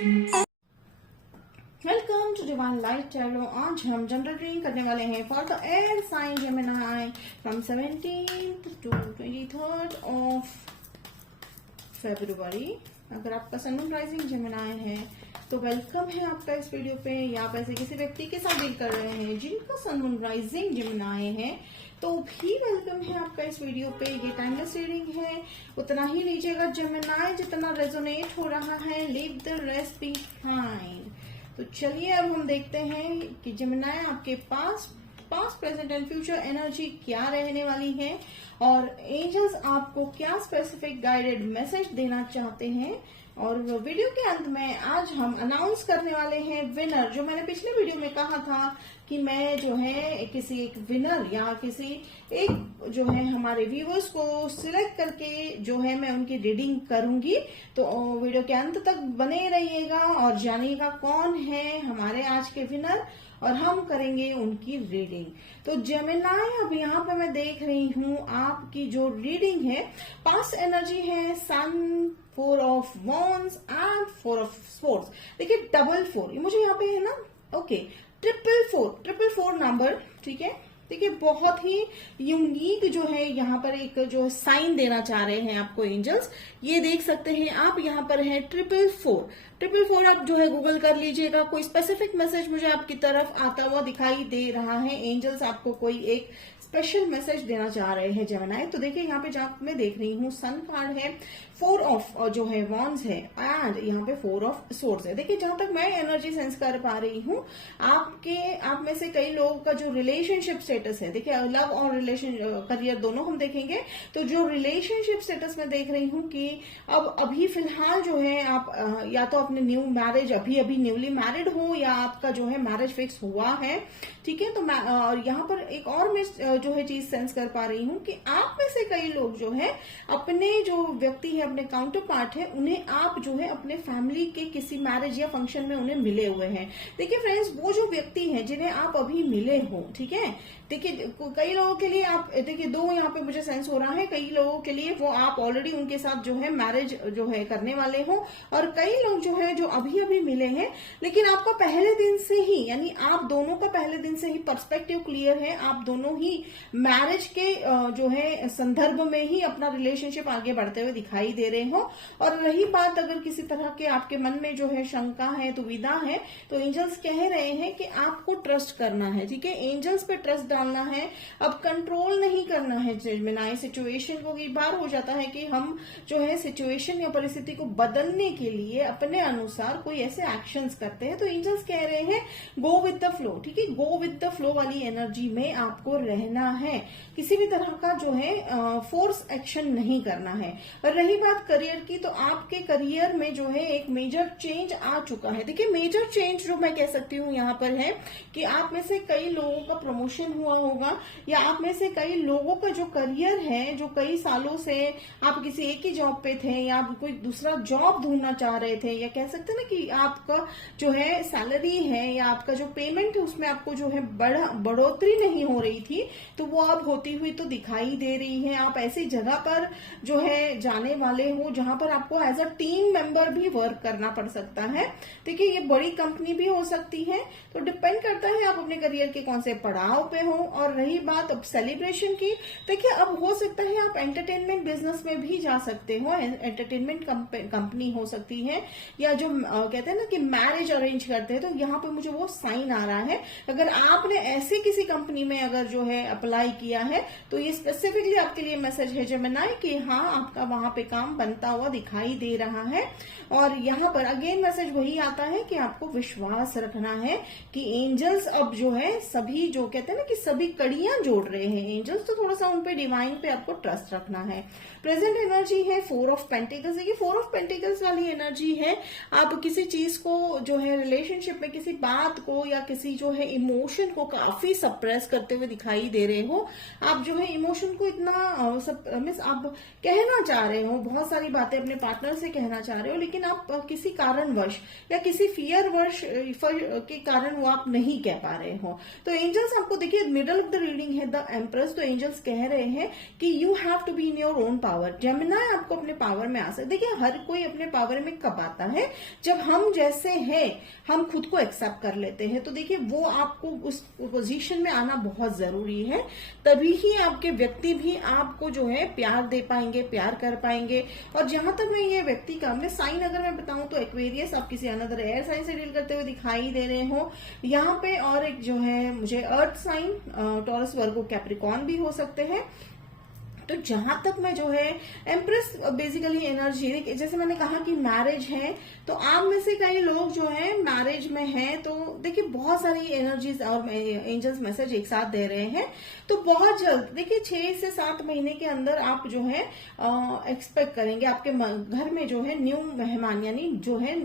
Welcome to Divine Light Tarot. आज हम general reading करने वाले हैं for the air sign Gemini from 17th to 23rd of February. अगर आपका सन मून राइजिंग जेमिनी है तो वेलकम है आपका इस वीडियो पे, या आप ऐसे किसी व्यक्ति के साथ डील कर रहे हैं जिनका सन मून राइजिंग जेमिनी है तो भी वेलकम है आपका इस वीडियो पे। ये टाइमलेस रीडिंग है, उतना ही लीजिएगा जेमिनी जितना रेजोनेट हो रहा है, लीव द रेस्ट बिहाइंड। तो चलिए अब हम देखते हैं कि जेमिनी आपके पास past present and future energy क्या रहने वाली है और एंजल्स आपको क्या स्पेसिफिक गाइडेड मैसेज देना चाहते हैं। और वीडियो के अंत में आज हम अनाउंस करने वाले हैं विनर। जो मैंने पिछले वीडियो में कहा था कि मैं जो है किसी एक विनर या किसी एक जो है हमारे व्यूवर्स को सिलेक्ट करके जो है मैं उनकी रीडिंग करूंगी, तो वीडियो के अंत तक बने रहिएगा और जानिएगा कौन है हमारे आज के विनर और हम करेंगे उनकी रीडिंग। तो जेमिनी अब यहाँ पे मैं देख रही हूँ आपकी जो रीडिंग है, पास्ट एनर्जी है सन, 4 of wands and 4 of swords. देखिए डबल 4 ये मुझे यहाँ पे है ना, ओके, ट्रिपल फोर नंबर, ठीक है। देखिए बहुत ही यूनिक जो है यहाँ पर एक जो साइन देना चाह रहे हैं आपको एंजल्स, ये देख सकते हैं आप। यहाँ पर है 444 आप जो है गूगल कर लीजिएगा। कोई स्पेसिफिक मैसेज मुझे आपकी तरफ आता हुआ दिखाई दे रहा है, एंजल्स आपको कोई एक स्पेशल मैसेज देना चाह रहे हैं जेमिनी। तो देखिए यहाँ पे जहाँ मैं देख रही हूँ सन कार्ड है, 4 ऑफ जो है वॉन्ड्स है एंड यहाँ पे 4 ऑफ सोर्ड्स है। देखिए जहां तक मैं एनर्जी सेंस कर पा रही हूँ आप में से कई लोगों का जो रिलेशनशिप स्टेटस है, देखिए लव और रिलेशन करियर दोनों हम देखेंगे। तो जो रिलेशनशिप स्टेटस में देख रही हूँ कि अब अभी फिलहाल जो है आप या तो अपने न्यू मैरिज अभी न्यूली मैरिड हो या आपका जो है मैरिज फिक्स हुआ है, ठीक है। तो मैं यहाँ पर एक और मैं जो है चीज सेंस कर पा रही हूँ कि आप में से कई लोग जो है अपने जो व्यक्ति है, अपने काउंटर पार्ट है, उन्हें आप जो है अपने फैमिली के किसी मैरिज या फंक्शन में उन्हें मिले हुए हैं। देखिए फ्रेंड्स, वो जो व्यक्ति है जिन्हें आप अभी मिले हो, ठीक है, देखिए कई लोगों के लिए आप देखिए 2 यहाँ पे मुझे सेंस हो रहा है, कई लोगों के लिए वो आप ऑलरेडी उनके साथ जो है मैरिज जो है करने वाले हो, और कई लोग जो है जो अभी मिले हैं लेकिन आपका पहले दिन से ही, यानी आप दोनों का पहले दिन से ही पर्सपेक्टिव क्लियर है, आप दोनों ही मैरिज के जो है संदर्भ में ही अपना रिलेशनशिप आगे बढ़ते हुए दिखाई दे रहे हो। और रही बात अगर किसी तरह के आपके मन में जो है शंका है, दुविधा है, तो एंजल्स कह रहे हैं कि आपको ट्रस्ट करना है, ठीक है, एंजल्स पे ट्रस्ट डालना है। अब कंट्रोल नहीं करना है जेमिनी सिचुएशन को। कई बार हो जाता है कि हम जो है सिचुएशन या परिस्थिति को बदलने के लिए अपने अनुसार कोई ऐसे एक्शंस करते हैं, तो एंजल्स कह रहे हैं गो विद द फ्लो, ठीक है, गो विद द फ्लो वाली एनर्जी में आपको रहना है, किसी भी तरह का जो है फोर्स एक्शन नहीं करना है। और रही बात करियर की, तो आपके करियर में जो है एक मेजर चेंज आ चुका है। देखिए मेजर चेंज जो मैं कह सकती हूँ यहाँ पर है कि आप में से कई लोगों का प्रमोशन हुआ होगा, या आप में से कई लोगों का जो करियर है, जो कई सालों से आप किसी एक ही जॉब पे थे या आप कोई दूसरा जॉब ढूंढना चाह रहे थे, या कह सकते हैं ना कि आपका जो है सैलरी है या आपका जो पेमेंट है उसमें आपको जो है बढ़ोतरी नहीं हो रही थी, तो वो अब होती हुई तो दिखाई दे रही है। आप ऐसी जगह पर जो है जाने वाले हो जहां पर आपको एज अ टीम मेंबर भी वर्क करना पड़ सकता है। देखिए ये बड़ी कंपनी भी हो सकती है, तो डिपेंड करता है आप अपने करियर के कौन से पड़ाव पे हो। और रही बात अब सेलिब्रेशन की, देखिए अब हो सकता है आप एंटरटेनमेंट बिजनेस में भी जा सकते हो, एंटरटेनमेंट कंपनी हो सकती है, या जो कहते हैं ना कि मैरिज अरेंज करते हैं, तो यहाँ पे मुझे वो साइन आ रहा है। अगर आपने ऐसे किसी कंपनी में अगर जो है अप्लाई किया है तो ये स्पेसिफिकली आपके लिए मैसेज है जेमिनी कि हाँ आपका वहां पे काम बनता हुआ दिखाई दे रहा है। और यहाँ पर अगेन मैसेज वही आता है कि आपको विश्वास रखना है कि एंजल्स अब जो है सभी जो कहते हैं ना कि सभी कड़ियां जोड़ रहे हैं एंजल्स, तो थोड़ा सा उन पे डिवाइन पे आपको ट्रस्ट रखना है। प्रेजेंट एनर्जी है 4 ऑफ पेंटिकल्स। ये 4 ऑफ पेंटिकल्स वाली एनर्जी है, आप किसी चीज को जो है रिलेशनशिप में किसी बात को या किसी जो है इमोशन को काफी सप्रेस करते हुए दिखाई दे रहे हो। आप जो है इमोशन को इतना मीन्स आप कहना चाह रहे हो, बहुत सारी बातें अपने पार्टनर से कहना चाह रहे हो, लेकिन आप किसी कारणवश या किसी फियर वश के कारण वो आप नहीं कह पा रहे हो। तो एंजल्स आपको देखिए मिडल ऑफ द रीडिंग है द एम्प्रेस, तो एंजल्स कह रहे हैं कि you have to be in your own power. Gemini आपको अपने पावर में आ सकते। देखिए हर कोई अपने पावर में कब आता है, जब हम जैसे हैं हम खुद को एक्सेप्ट कर लेते हैं। तो देखिए वो आपको उस पोजीशन में आना बहुत जरूरी है, तभी ही आपके व्यक्ति भी आपको जो है प्यार दे पाएंगे, प्यार कर पाएंगे। और जहां तक मैं ये व्यक्ति का मैं साइन अगर मैं बताऊं तो एक्वेरियस, आप किसी अनदर एयर साइन से डील करते हुए दिखाई दे रहे हो यहाँ पे। और एक जो है मुझे अर्थ साइन टॉरस, वर्गो, कैप्रिकॉर्न भी हो सकते हैं। तो जहां तक मैं जो है एम्प्रेस बेसिकली एनर्जी, जैसे मैंने कहा कि मैरिज है, तो आप में से कई लोग जो है मैरिज में हैं, तो देखिए बहुत सारी एनर्जीज और एंजल्स मैसेज एक साथ दे रहे हैं। तो बहुत जल्द देखिए 6 से 7 महीने के अंदर आप जो है एक्सपेक्ट करेंगे आपके घर में जो है न्यू मेहमान, यानी जो है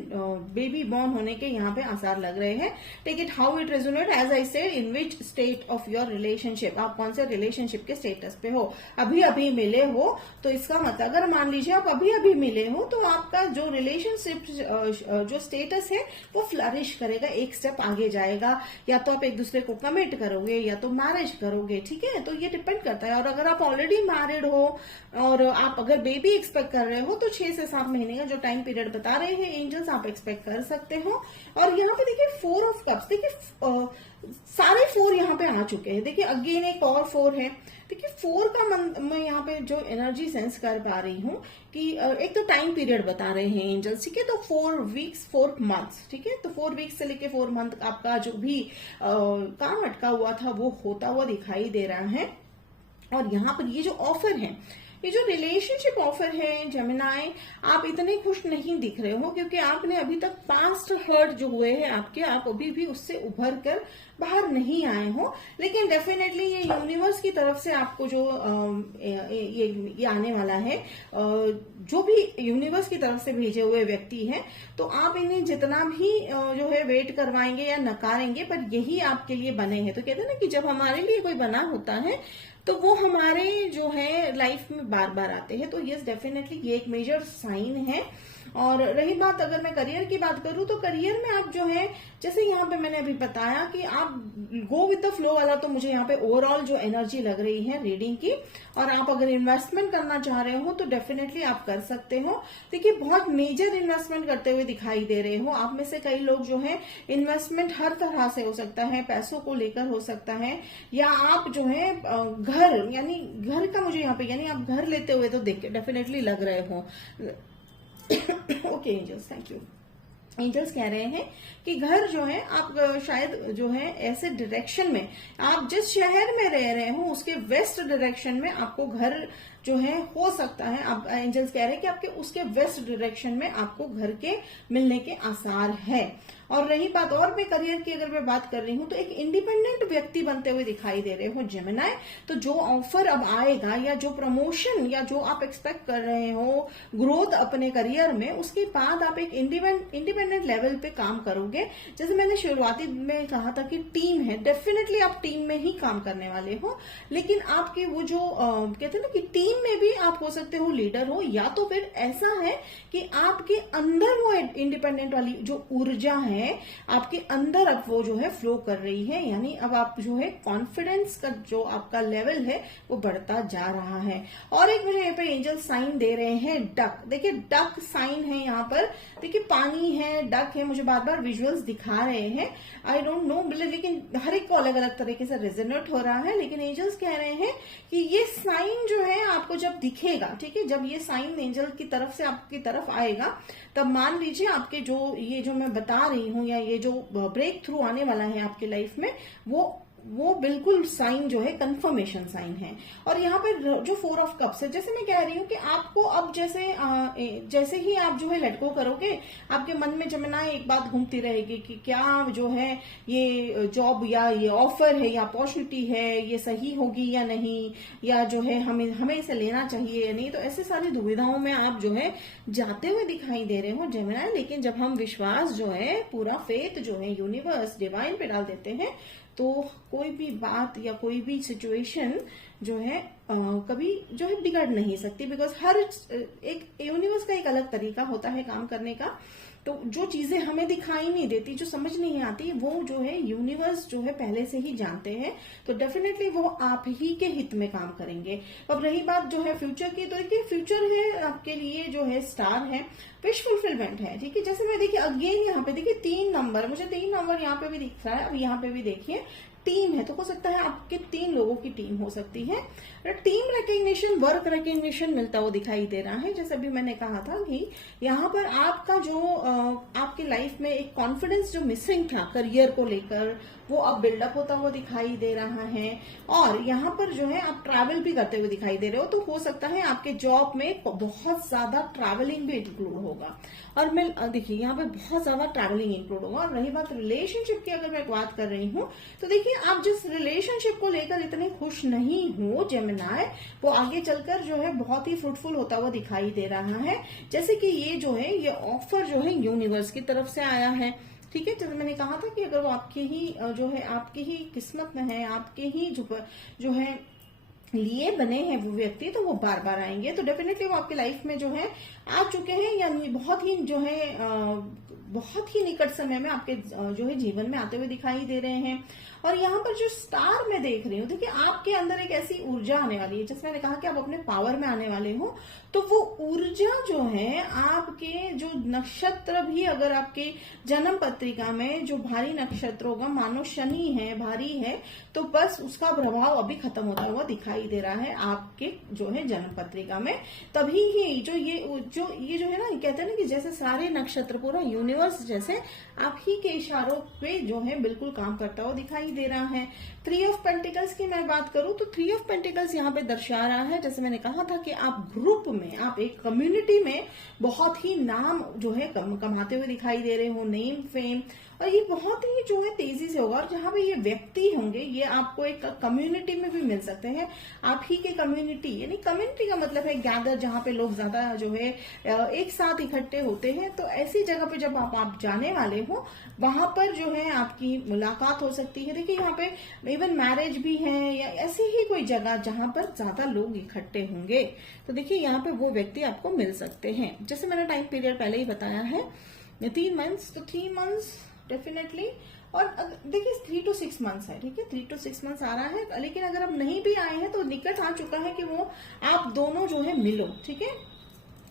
बेबी बॉर्न होने के यहाँ पे आसार लग रहे हैं। Take it how it resonate, as I said, in which state of your relationship, आप कौन से रिलेशनशिप के स्टेटस पे हो, अभी मिले हो, तो इसका मतलब अगर मान लीजिए आप अभी मिले हो तो आपका जो रिलेशनशिप जो स्टेटस है वो फ्लरिश करेगा, एक स्टेप आगे जाएगा। या तो आप एक दूसरे को कमिट करोगे या तो मैरिज करोगे, ठीक है। तो ये डिपेंड करता है। और अगर आप ऑलरेडी मैरिड हो और आप अगर बेबी एक्सपेक्ट कर रहे हो तो 6 से 7 महीने का जो टाइम पीरियड बता रहे हैं एंजल्स, आप एक्सपेक्ट कर सकते हो। और यहाँ पे देखिए 4 ऑफ कप्स, देखिए सारे 4 यहाँ पे आ चुके हैं। देखिए अगेन एक और 4 है। देखिए 4 का मैं यहाँ पे जो एनर्जी सेंस कर पा रही हूँ कि एक तो टाइम पीरियड बता रहे हैं एंजल्स, ठीक है। तो 4 वीक्स 4 मंथ्स, ठीक है। तो 4 वीक्स से लेके 4 मंथ आपका जो भी काम अटका हुआ था वो होता हुआ दिखाई दे रहा है। और यहाँ पर ये जो ऑफर है, ये जो रिलेशनशिप ऑफर है जेमिनी, आप इतने खुश नहीं दिख रहे हो क्योंकि आपने अभी तक पास्ट हर्ट जो हुए हैं आपके, आप अभी भी उससे उभर कर बाहर नहीं आए हो। लेकिन डेफिनेटली ये यूनिवर्स की तरफ से आपको जो ये आने वाला है, जो भी यूनिवर्स की तरफ से भेजे हुए व्यक्ति हैं, तो आप इन्हें जितना भी जो है वेट करवाएंगे या नकारेंगे, पर यही आपके लिए बने हैं। तो कहते हैं ना कि जब हमारे लिए कोई बना होता है तो वो हमारे जो है लाइफ में बार बार आते हैं। तो यस डेफिनेटली ये एक मेजर साइन है। और रही बात अगर मैं करियर की बात करूं तो करियर में आप जो है, जैसे यहाँ पे मैंने अभी बताया कि आप गो विद द फ्लो वाला, तो मुझे यहाँ पे ओवरऑल जो एनर्जी लग रही है रीडिंग की। और आप अगर इन्वेस्टमेंट करना चाह रहे हो तो डेफिनेटली आप कर सकते हो। देखिए बहुत मेजर इन्वेस्टमेंट करते हुए दिखाई दे रहे हो। आप में से कई लोग जो है इन्वेस्टमेंट हर तरह से हो सकता है, पैसों को लेकर हो सकता है, या आप जो है घर, यानी घर का मुझे यहाँ पे, यानी आप घर लेते हुए तो डेफिनेटली लग रहे हो। Okay angels, thank you. Angels कह रहे हैं कि घर जो है आप शायद जो है ऐसे डायरेक्शन में, आप जिस शहर में रह रहे हो उसके वेस्ट डायरेक्शन में आपको घर जो है हो सकता है। आप एंजल्स कह रहे हैं कि आपके उसके वेस्ट डायरेक्शन में आपको घर के मिलने के आसार है। और रही बात और भी करियर की, अगर मैं बात कर रही हूं तो एक इंडिपेंडेंट व्यक्ति बनते हुए दिखाई दे रहे हो जेमिनी। तो जो ऑफर अब आएगा या जो प्रमोशन या जो आप एक्सपेक्ट कर रहे हो ग्रोथ अपने करियर में, उसके बाद आप एक इंडिपेंडेंट लेवल पे काम करोगे। जैसे मैंने शुरुआती में कहा था कि टीम है, डेफिनेटली आप टीम में ही काम करने वाले हो। लेकिन आपके वो जो कहते हैं ना कि टीम में भी आप हो सकते हो लीडर हो, या तो फिर ऐसा है कि आपके अंदर वो इंडिपेंडेंट वाली जो ऊर्जा है आपके अंदर अब वो जो है फ्लो कर रही है। यानी अब आप जो है कॉन्फिडेंस का जो आपका लेवल है वो बढ़ता जा रहा है। और एक मुझे यहाँ पे एंजल साइन दे रहे हैं डक। देखिए डक साइन है यहाँ पर, देखिए पानी है, डक है, मुझे बार बार विजुअल्स दिखा रहे हैं। आई डोंट नो, लेकिन हर एक को अलग अलग तरीके से रेजोनेट हो रहा है। लेकिन एंजल्स कह रहे हैं कि ये साइन जो है आपको जब दिखेगा, ठीक है, जब ये साइन एंजल की तरफ से आपकी तरफ आएगा, तब मान लीजिए आपके जो ये जो मैं बता रही हूं या ये जो ब्रेक थ्रू आने वाला है आपके लाइफ में, वो बिल्कुल साइन जो है कंफर्मेशन साइन है। और यहाँ पे जो 4 ऑफ कप्स है, जैसे मैं कह रही हूँ कि आपको अब जैसे ही आप जो है लेट गो करोगे, आपके मन में जेमिनी एक बात घूमती रहेगी कि क्या जो है ये जॉब या ये ऑफर है या अपॉर्चुनिटी है, ये सही होगी या नहीं, या जो है हमें इसे लेना चाहिए या नहीं। तो ऐसे सारी दुविधाओं में आप जो है जाते हुए दिखाई दे रहे हो जेमिनी। लेकिन जब हम विश्वास जो है, पूरा फेथ जो है यूनिवर्स डिवाइन पे डाल देते हैं, तो कोई भी बात या कोई भी सिचुएशन जो है कभी जो है बिगड़ नहीं सकती, बिकॉज हर एक यूनिवर्स का एक अलग तरीका होता है काम करने का। तो जो चीजें हमें दिखाई नहीं देती, जो समझ नहीं आती, वो जो है यूनिवर्स जो है पहले से ही जानते हैं, तो डेफिनेटली वो आप ही के हित में काम करेंगे। अब रही बात जो है फ्यूचर की, तो देखिए फ्यूचर है आपके लिए जो है स्टार है, विश फुलफिलमेंट है, ठीक है। जैसे मैं देखिए अगेन यहाँ पे देखिए 3 नंबर, मुझे 3 नंबर यहाँ पे भी दिख रहा है। अब यहाँ पे भी देखिए टीम है, तो हो सकता है आपके 3 लोगों की टीम हो सकती है। टीम रिकग्निशन, वर्क रिकग्निशन मिलता हुआ दिखाई दे रहा है। जैसे अभी मैंने कहा था कि यहाँ पर आपका जो आपकी लाइफ में एक कॉन्फिडेंस जो मिसिंग था करियर को लेकर, वो अब बिल्डअप होता हुआ दिखाई दे रहा है। और यहाँ पर जो है आप ट्रैवल भी करते हुए दिखाई दे रहे हो, तो हो सकता है आपके जॉब में बहुत ज्यादा ट्रैवलिंग भी इंक्लूड होगा। और मैं देखिए यहाँ पे बहुत ज्यादा ट्रैवलिंग इंक्लूड होगा। और रही बात रिलेशनशिप की, अगर मैं बात कर रही हूँ, तो देखिए आप जिस रिलेशनशिप को लेकर इतने खुश नहीं हो जेमिनाई, वो आगे चलकर जो है बहुत ही फ्रूटफुल होता हुआ दिखाई दे रहा है। जैसे कि ये जो है ये ऑफर जो है यूनिवर्स की तरफ से आया है, ठीक है। जैसे मैंने कहा था कि अगर वो आपके ही जो है आपकी ही किस्मत में है, आपके ही जो है लिए बने हैं वो व्यक्ति, तो वो बार बार आएंगे। तो डेफिनेटली वो आपकी लाइफ में जो है आ चुके हैं, यानी बहुत ही जो है बहुत ही निकट समय में आपके जो है जीवन में आते हुए दिखाई दे रहे हैं। और यहाँ पर जो स्टार मैं देख रही हूँ, देखिए आपके अंदर एक ऐसी ऊर्जा आने वाली है, जैसे मैंने कहा कि आप अपने पावर में आने वाले हो, तो वो ऊर्जा जो है आपके जो नक्षत्र भी अगर आपके जन्म पत्रिका में जो भारी नक्षत्र होगा, मानो शनि है, भारी है, तो बस उसका प्रभाव अभी खत्म होता हुआ दिखाई दे रहा है आपके जो है जन्म पत्रिका में। तभी ही जो ये है ना, कहते हैं ना कि जैसे सारे नक्षत्र, पूरा यूनिवर्स जैसे आप ही के इशारों पे जो है बिल्कुल काम करता हुआ दिखाई दे रहा है। 3 ऑफ पेंटिकल्स की मैं बात करूं तो 3 ऑफ पेंटिकल्स यहाँ पे दर्शा रहा है, जैसे मैंने कहा था कि आप ग्रुप में, आप एक कम्युनिटी में बहुत ही नाम जो है कमाते हुए दिखाई दे रहे हो, नेम, फेम, और ये बहुत ही जो है तेजी से होगा। और जहां पे ये व्यक्ति होंगे, ये आपको एक कम्युनिटी में भी मिल सकते हैं, आप ही के कम्युनिटी, यानी कम्युनिटी का मतलब है गैदर, जहां पे लोग ज्यादा जो है एक साथ इकट्ठे होते हैं। तो ऐसी जगह पे जब आप जाने वाले हो, वहां पर जो है आपकी मुलाकात हो सकती है। देखिए यहाँ पे इवन मैरिज भी है, या ऐसी ही कोई जगह जहां पर ज्यादा लोग इकट्ठे होंगे, तो देखिए यहाँ पे वो व्यक्ति आपको मिल सकते हैं। जैसे मैंने टाइम पीरियड पहले ही बताया है 3 मंथ्स, तो 3 मंथ्स डेफिनेटली। और देखिए 3 to 6 मंथ्स है, ठीक है, 3 to 6 मंथ्स आ रहा है। लेकिन अगर अब नहीं भी आए हैं तो निकट आ चुका है कि वो आप दोनों जो है मिलो, ठीक है,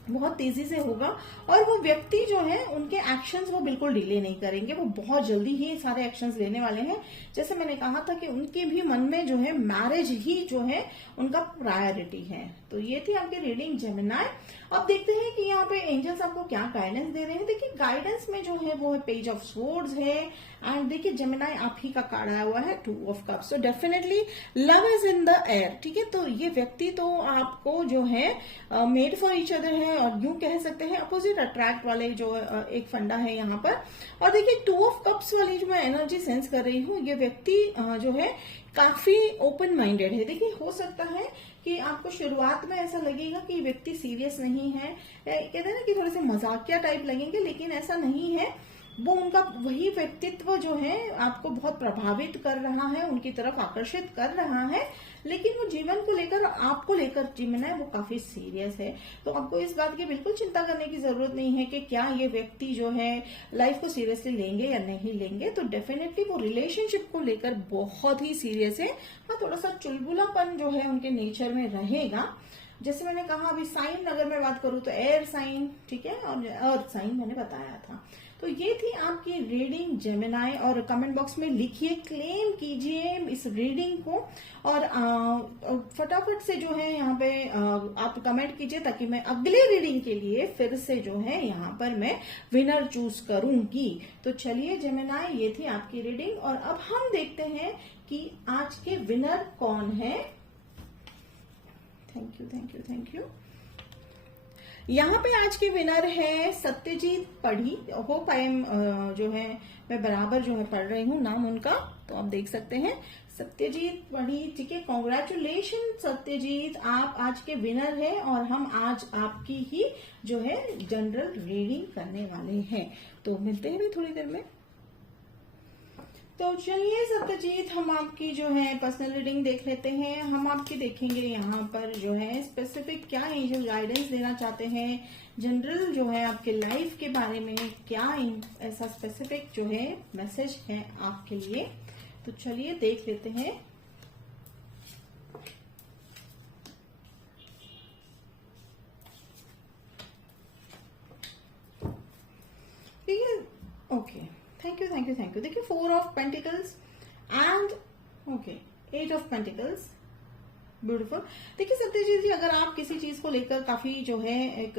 बहुत तेजी से होगा। और वो व्यक्ति जो है उनके एक्शंस वो बिल्कुल डिले नहीं करेंगे, वो बहुत जल्दी ही सारे एक्शंस लेने वाले हैं। जैसे मैंने कहा था कि उनके भी मन में जो है मैरिज ही जो है उनका प्रायोरिटी है। तो ये थी आपकी रीडिंग जेमिनाई। अब देखते हैं कि यहाँ पे एंजल्स आपको क्या गाइडेंस दे रहे हैं। देखिए गाइडेंस में जो है वो है पेज ऑफ स्वॉर्ड्स है, एंड देखिए जेमिनाई आप ही का कार्ड आया हुआ है 2 of cups. So definitely love is in the air, ठीक है। तो ये व्यक्ति तो आपको जो है मेड फॉर ईच अदर है, और यूं कह सकते हैं अपोजिट अट्रैक्ट वाले जो एक फंडा है यहाँ पर। और देखिए 2 ऑफ कप्स वाली जो मैं एनर्जी सेंस कर रही हूँ, ये व्यक्ति जो है काफी ओपन माइंडेड है। देखिए हो सकता है कि आपको शुरुआत में ऐसा लगेगा कि व्यक्ति सीरियस नहीं है, कहते हैं ना कि थोड़े से मजाकिया टाइप लगेंगे, लेकिन ऐसा नहीं है। वो उनका वही व्यक्तित्व जो है आपको बहुत प्रभावित कर रहा है, उनकी तरफ आकर्षित कर रहा है, लेकिन वो जीवन को लेकर, आपको लेकर जेमिनाई वो काफी सीरियस है। तो आपको इस बात की बिल्कुल चिंता करने की जरूरत नहीं है कि क्या ये व्यक्ति जो है लाइफ को सीरियसली लेंगे या नहीं लेंगे। तो डेफिनेटली वो रिलेशनशिप को लेकर बहुत ही सीरियस है। हाँ, थोड़ा सा चुलबुलापन जो है उनके नेचर में रहेगा। जैसे मैंने कहा अभी साइन अगर मैं बात करूं तो एयर साइन, ठीक है, और अर्थ साइन मैंने बताया था। तो ये थी आपकी रीडिंग जेमिनाई। और कमेंट बॉक्स में लिखिए, क्लेम कीजिए इस रीडिंग को, और फटाफट से जो है यहाँ पे आप कमेंट कीजिए, ताकि मैं अगले रीडिंग के लिए फिर से जो है यहाँ पर मैं विनर चूज करूंगी। तो चलिए जेमिनाई, ये थी आपकी रीडिंग, और अब हम देखते हैं कि आज के विनर कौन है। Thank you, thank you, thank you. यहाँ पे आज के विनर है सत्यजीत पढ़ी। होप आई एम जो है मैं बराबर जो है पढ़ रही हूँ नाम उनका, तो आप देख सकते हैं सत्यजीत पढ़ी, ठीक है। कॉन्ग्रेचुलेशन सत्यजीत, आप आज के विनर हैं, और हम आज आपकी ही जो है जनरल रीडिंग करने वाले हैं। तो मिलते हैं भी थोड़ी देर में। तो चलिए सत्यजीत, हम आपकी जो है पर्सनल रीडिंग देख लेते हैं। हम आपकी देखेंगे यहाँ पर जो है स्पेसिफिक क्या एंजल गाइडेंस देना चाहते हैं, जनरल जो है आपके लाइफ के बारे में क्या ऐसा स्पेसिफिक जो है मैसेज है आपके लिए। तो चलिए देख लेते हैं। Okay, thank you thank you thank you. देखिए 4 of pentacles and okay 8 of pentacles, beautiful. देखिए सत्यजीत जी, अगर आप किसी चीज को लेकर काफी जो है एक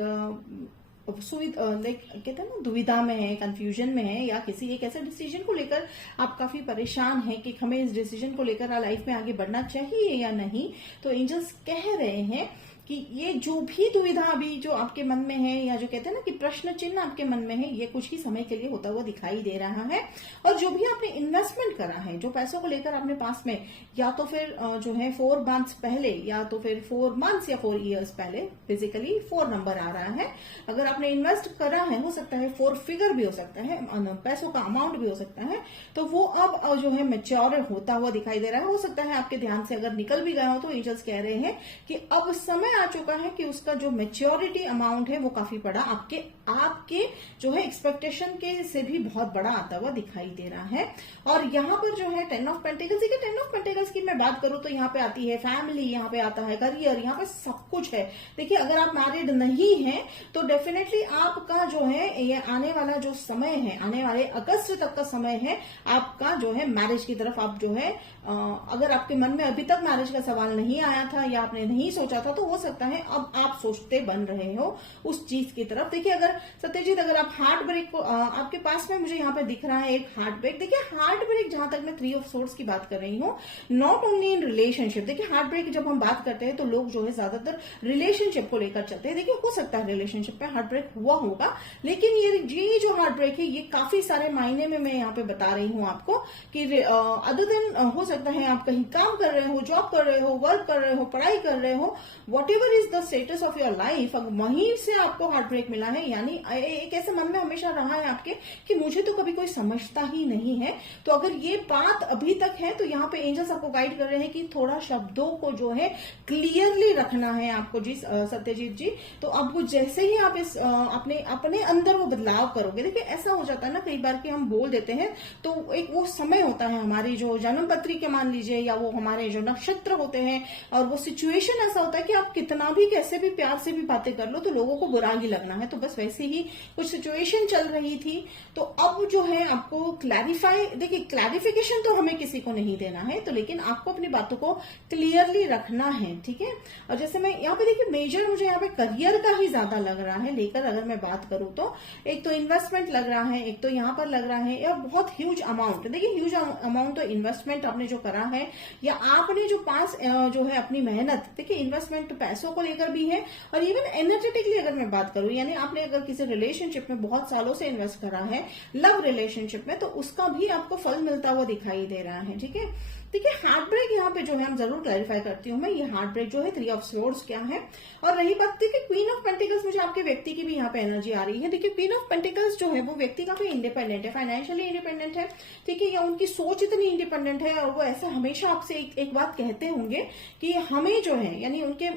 लाइक कहते हैं ना दुविधा में है, कंफ्यूजन में है, या किसी एक ऐसे डिसीजन को लेकर आप काफी परेशान हैं कि हमें इस डिसीजन को लेकर लाइफ में आगे बढ़ना चाहिए या नहीं, तो एंजल्स कह रहे हैं कि ये जो भी दुविधा अभी जो आपके मन में है, या जो कहते हैं ना कि प्रश्न चिन्ह आपके मन में है, ये कुछ ही समय के लिए होता हुआ दिखाई दे रहा है। और जो भी आपने इन्वेस्टमेंट करा है, जो पैसों को लेकर आपने पास में, या तो फिर जो है 4 मंथ्स पहले, या तो फिर 4 मंथ्स या 4 ईयर्स पहले, बेसिकली 4 नंबर आ रहा है, अगर आपने इन्वेस्ट करा है, हो सकता है 4 फिगर भी हो सकता है, पैसों का अमाउंट भी हो सकता है, तो वो अब जो है मैच्योर होता हुआ दिखाई दे रहा है। हो सकता है आपके ध्यान से अगर निकल भी गया हो, तो एंजल्स कह रहे हैं कि अब समय आ चुका है कि उसका जो मैच्योरिटी अमाउंट है वो काफी बड़ा आपके जो है एक्सपेक्टेशन के से भी बहुत बड़ा आता हुआ दिखाई दे रहा है। और यहाँ पर जो है 10 ऑफ पेंटिकल्स, देखिए 10 ऑफ पेंटिकल्स की मैं बात करूं तो यहाँ पे आती है फैमिली, यहाँ पे आता है करियर, यहाँ पे सब कुछ है। देखिए अगर आप मैरिड नहीं हैं तो डेफिनेटली आपका जो है ये आने वाला जो समय है, आने वाले अगस्त तक का समय है आपका जो है मैरिज की तरफ। आप जो है अगर आपके मन में अभी तक मैरिज का सवाल नहीं आया था या आपने नहीं सोचा था, तो हो सकता है अब आप सोचते बन रहे हो उस चीज की तरफ। देखिए अगर सत्यजीत, अगर आप हार्ट ब्रेक को आपके पास में मुझे यहाँ पे दिख रहा है एक हार्ट ब्रेक। देखिए हार्ट ब्रेक, जहां तक मैं 3 ऑफ सोर्ड्स की बात कर रही हूँ, नॉट ओनली इन रिलेशनशिप। देखिए हार्ट ब्रेक जब हम बात करते हैं तो लोग जो है ज्यादातर रिलेशनशिप को लेकर चलते हैं। देखिए हो सकता है रिलेशनशिप में हार्ट ब्रेक हुआ होगा, लेकिन ये जो हार्ट ब्रेक है ये काफी सारे मायने में मैं यहाँ पे बता रही हूँ आपको कि अदर देन हो सकता है आप कहीं काम कर रहे हो, जॉब कर रहे हो, वर्क कर रहे हो, पढ़ाई कर रहे हो, what ever is the status of your life, वहीं से आपको हार्ट ब्रेक मिला है। यानी एक ऐसे मन में हमेशा रहा है आपके कि मुझे तो कभी कोई समझता ही नहीं है। तो अगर ये बात अभी तक है तो यहाँ पे एंजल्स आपको गाइड कर रहे हैं कि थोड़ा शब्दों को जो है क्लियरली रखना है आपको जी सत्यजीत जी। तो अब वो जैसे ही आप इस अपने अंदर वो बदलाव करोगे, देखिए ऐसा हो जाता है ना कई बार कि हम बोल देते हैं तो एक वो समय होता है, हमारी जो जन्म पत्रिका मान लीजिए, या वो हमारे जो नक्षत्र होते हैं, और वो सिचुएशन ऐसा होता है कि आप कितना भी कैसे भी प्यार से भी बातें कर लो तो लोगों को बुरा ही लगना है। तो बस वैसे ही कुछ सिचुएशन चल रही थी। तो अब जो है आपको क्लैरिफाई, देखिए क्लैरिफिकेशन तो हमें किसी को नहीं देना है, तो लेकिन आपको अपनी बातों को क्लियरली रखना है, ठीक है। और जैसे मैं यहाँ पे देखिए मेजर मुझे यहाँ पे करियर का ही ज्यादा लग रहा है लेकर, अगर मैं बात करूं तो एक तो इन्वेस्टमेंट लग रहा है, एक तो यहाँ पर लग रहा है, या बहुत ह्यूज अमाउंट। देखिए ह्यूज अमाउंट तो इन्वेस्टमेंट आपने जो करा है, या आपने जो पास जो है अपनी मेहनत, देखिए इन्वेस्टमेंट पैसों को लेकर भी है, और इवन एनर्जेटिकली अगर मैं बात करूं, यानी आपने अगर किसी रिलेशनशिप में बहुत सालों से इन्वेस्ट करा है, लव रिलेशनशिप में, तो उसका भी आपको फल मिलता हुआ दिखाई दे रहा है, ठीक है। देखिए हार्ट ब्रेक यहाँ पे जो है हम जरूर क्लैरिफाई करती हूँ मैं, ये हार्ट ब्रेक जो है 3 ऑफ सोर्ड्स क्या है। और रही बात, देखिए क्वीन ऑफ पेंटिकल्स, मुझे आपके व्यक्ति की भी यहाँ पे एनर्जी आ रही है। देखिए क्वीन ऑफ पेंटिकल्स जो है वो व्यक्ति काफी इंडिपेंडेंट है, फाइनेंशियली इंडिपेंडेंट है, ठीक है, या उनकी सोच इतनी इंडिपेंडेंट है, और वो ऐसा हमेशा आपसे एक बात कहते होंगे कि हमें जो है, यानी उनके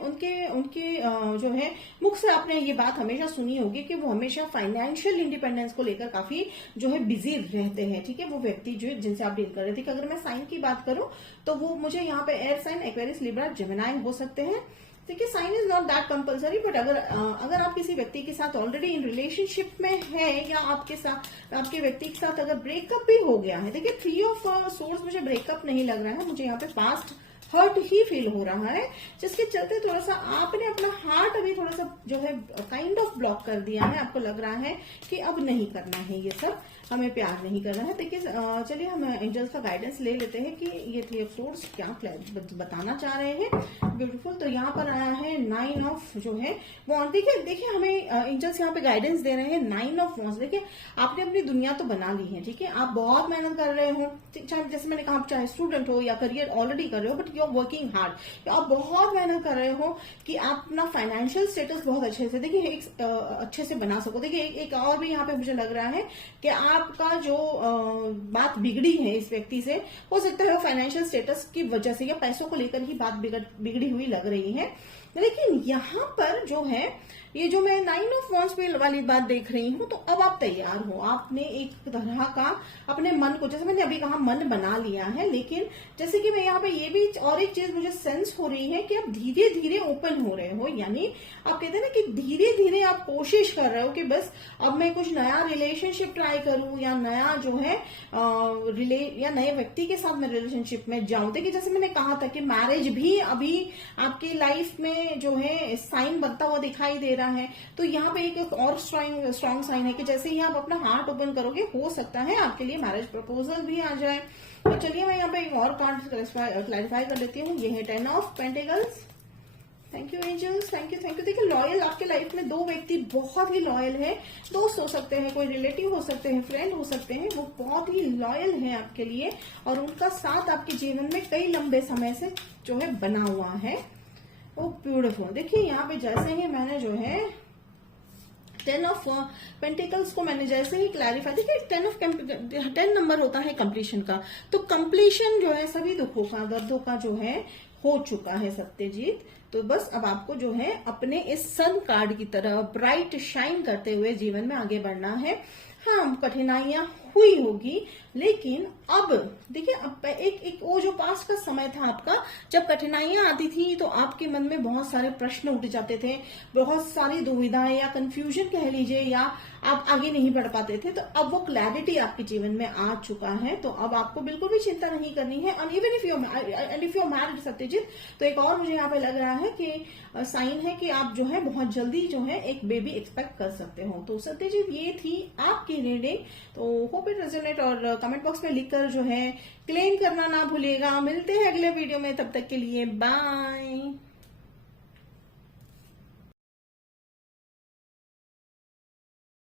जो है मुख से आपने ये बात हमेशा सुनी होगी कि वो हमेशा फाइनेंशियल इंडिपेंडेंस को लेकर काफी जो है बिजी रहते हैं, ठीक है, वो व्यक्ति जो जिनसे आप डील कर रहे थे। कि अगर मैं साइन की बात करूं तो वो मुझे यहाँ पे air sign, Aquarius, Libra, Gemini हो सकते हैं। देखिए sign is not that compulsory, but अगर आप किसी व्यक्ति के साथ ऑलरेडी इन रिलेशनशिप में है, या आपके व्यक्ति के साथ अगर ब्रेकअप भी हो गया है, देखिए 3 ऑफ सोर्स मुझे ब्रेकअप नहीं लग रहा है, मुझे यहाँ पे पास्ट हर्ट ही फील हो रहा है, जिसके चलते थोड़ा सा आपने अपना हार्ट अभी थोड़ा सा जो है काइंड ऑफ ब्लॉक कर दिया है। आपको लग रहा है कि अब नहीं करना है ये सब, हमें प्यार नहीं करना है। देखिए चलिए हम एंजल्स का गाइडेंस ले लेते हैं कि ये 3 ऑफ सोर्ड्स क्या बताना चाह रहे हैं। ब्यूटीफुल। तो यहाँ पर आया है 9 ऑफ जो है वो, देखिए हमें एंजल्स यहाँ पे गाइडेंस दे रहे हैं 9 ऑफ वॉन्ड्स। देखिए आपने अपनी दुनिया तो बना ली है, ठीक है, आप बहुत मेहनत कर रहे हो, जैसे मैंने कहा, आप चाहे स्टूडेंट हो या करियर ऑलरेडी कर रहे हो, but you are working hard, आप बहुत मेहनत कर रहे हो कि आप अपना फाइनेंशियल स्टेटस बहुत अच्छे से देखिए अच्छे से बना सको। देखिए एक और भी यहाँ पे मुझे लग रहा है कि आपका जो बात बिगड़ी है इस व्यक्ति से, हो सकता है फाइनेंशियल स्टेटस की वजह से या पैसों को लेकर ही बात बिगड़ी हुई लग रही है। लेकिन यहाँ पर जो है ये जो मैं 9 ऑफ वॉन्ड्स पे वाली बात देख रही हूं, तो अब आप तैयार हो, आपने एक तरह का अपने मन को, जैसे मैंने अभी कहा, मन बना लिया है। लेकिन जैसे कि मैं यहाँ पे ये भी और एक चीज मुझे सेंस हो रही है कि आप धीरे धीरे ओपन हो रहे हो, यानी आप कहते हैं ना कि धीरे धीरे आप कोशिश कर रहे हो कि बस अब मैं कुछ नया रिलेशनशिप ट्राई करूं या नया जो है या नए व्यक्ति के साथ मैं रिलेशनशिप में जाऊं। देखिए जैसे मैंने कहा था कि मैरिज भी अभी आपकी लाइफ में जो है साइन बनता हुआ दिखाई दे रहा है। तो यहाँ पे एक और स्ट्रॉन्ग साइन है कि जैसे ही आप अपना हार्ट ओपन करोगे, हो सकता है आपके लिए मैरिज प्रपोजल भी आ जाए। तो चलिए मैं यहाँ पे एक और कार्ड क्लैरिफाई कर लेती हूँ। ये है 10 of pentacles. Thank you angels, thank you thank you. देखिए लॉयल आपके लाइफ में 2 व्यक्ति बहुत ही लॉयल है। दोस्त हो सकते हैं, कोई रिलेटिव हो सकते हैं, फ्रेंड हो सकते हैं, वो बहुत ही लॉयल है आपके लिए और उनका साथ आपके जीवन में कई लंबे समय से जो है बना हुआ है। ओ ब्यूटीफुल। देखिए यहाँ पे जैसे ही मैंने जो है 10 ऑफ पेंटिकल्स को मैंने जैसे ही क्लैरिफाई, देखिए 10 नंबर होता है कंप्लीशन का, तो कंप्लीशन जो है सभी दुखों का, दर्दों का जो है हो चुका है सत्यजीत। तो बस अब आपको जो है अपने इस सन कार्ड की तरह ब्राइट शाइन करते हुए जीवन में आगे बढ़ना है। हाँ, कठिनाइयां हुई होगी, लेकिन अब देखिए अब एक वो जो पास का समय था आपका, जब कठिनाइयां आती थी तो आपके मन में बहुत सारे प्रश्न उठ जाते थे, बहुत सारी दुविधाएं या कंफ्यूजन कह लीजिए, या आप आगे नहीं बढ़ पाते थे। तो अब वो क्लैरिटी आपके जीवन में आ चुका है, तो अब आपको बिल्कुल भी चिंता नहीं करनी है। और even if you married Satyajit, तो एक और मुझे यहाँ पे लग रहा है कि साइन है कि आप जो है बहुत जल्दी जो है एक बेबी एक्सपेक्ट कर सकते हो। तो सत्यजीत ये थी आपकी रीडिंग। तो होप इट रेजोनेट, और कमेंट बॉक्स में लिखकर जो है क्लेम करना ना भूलिएगा। मिलते हैं अगले वीडियो में, तब तक के लिए बाय।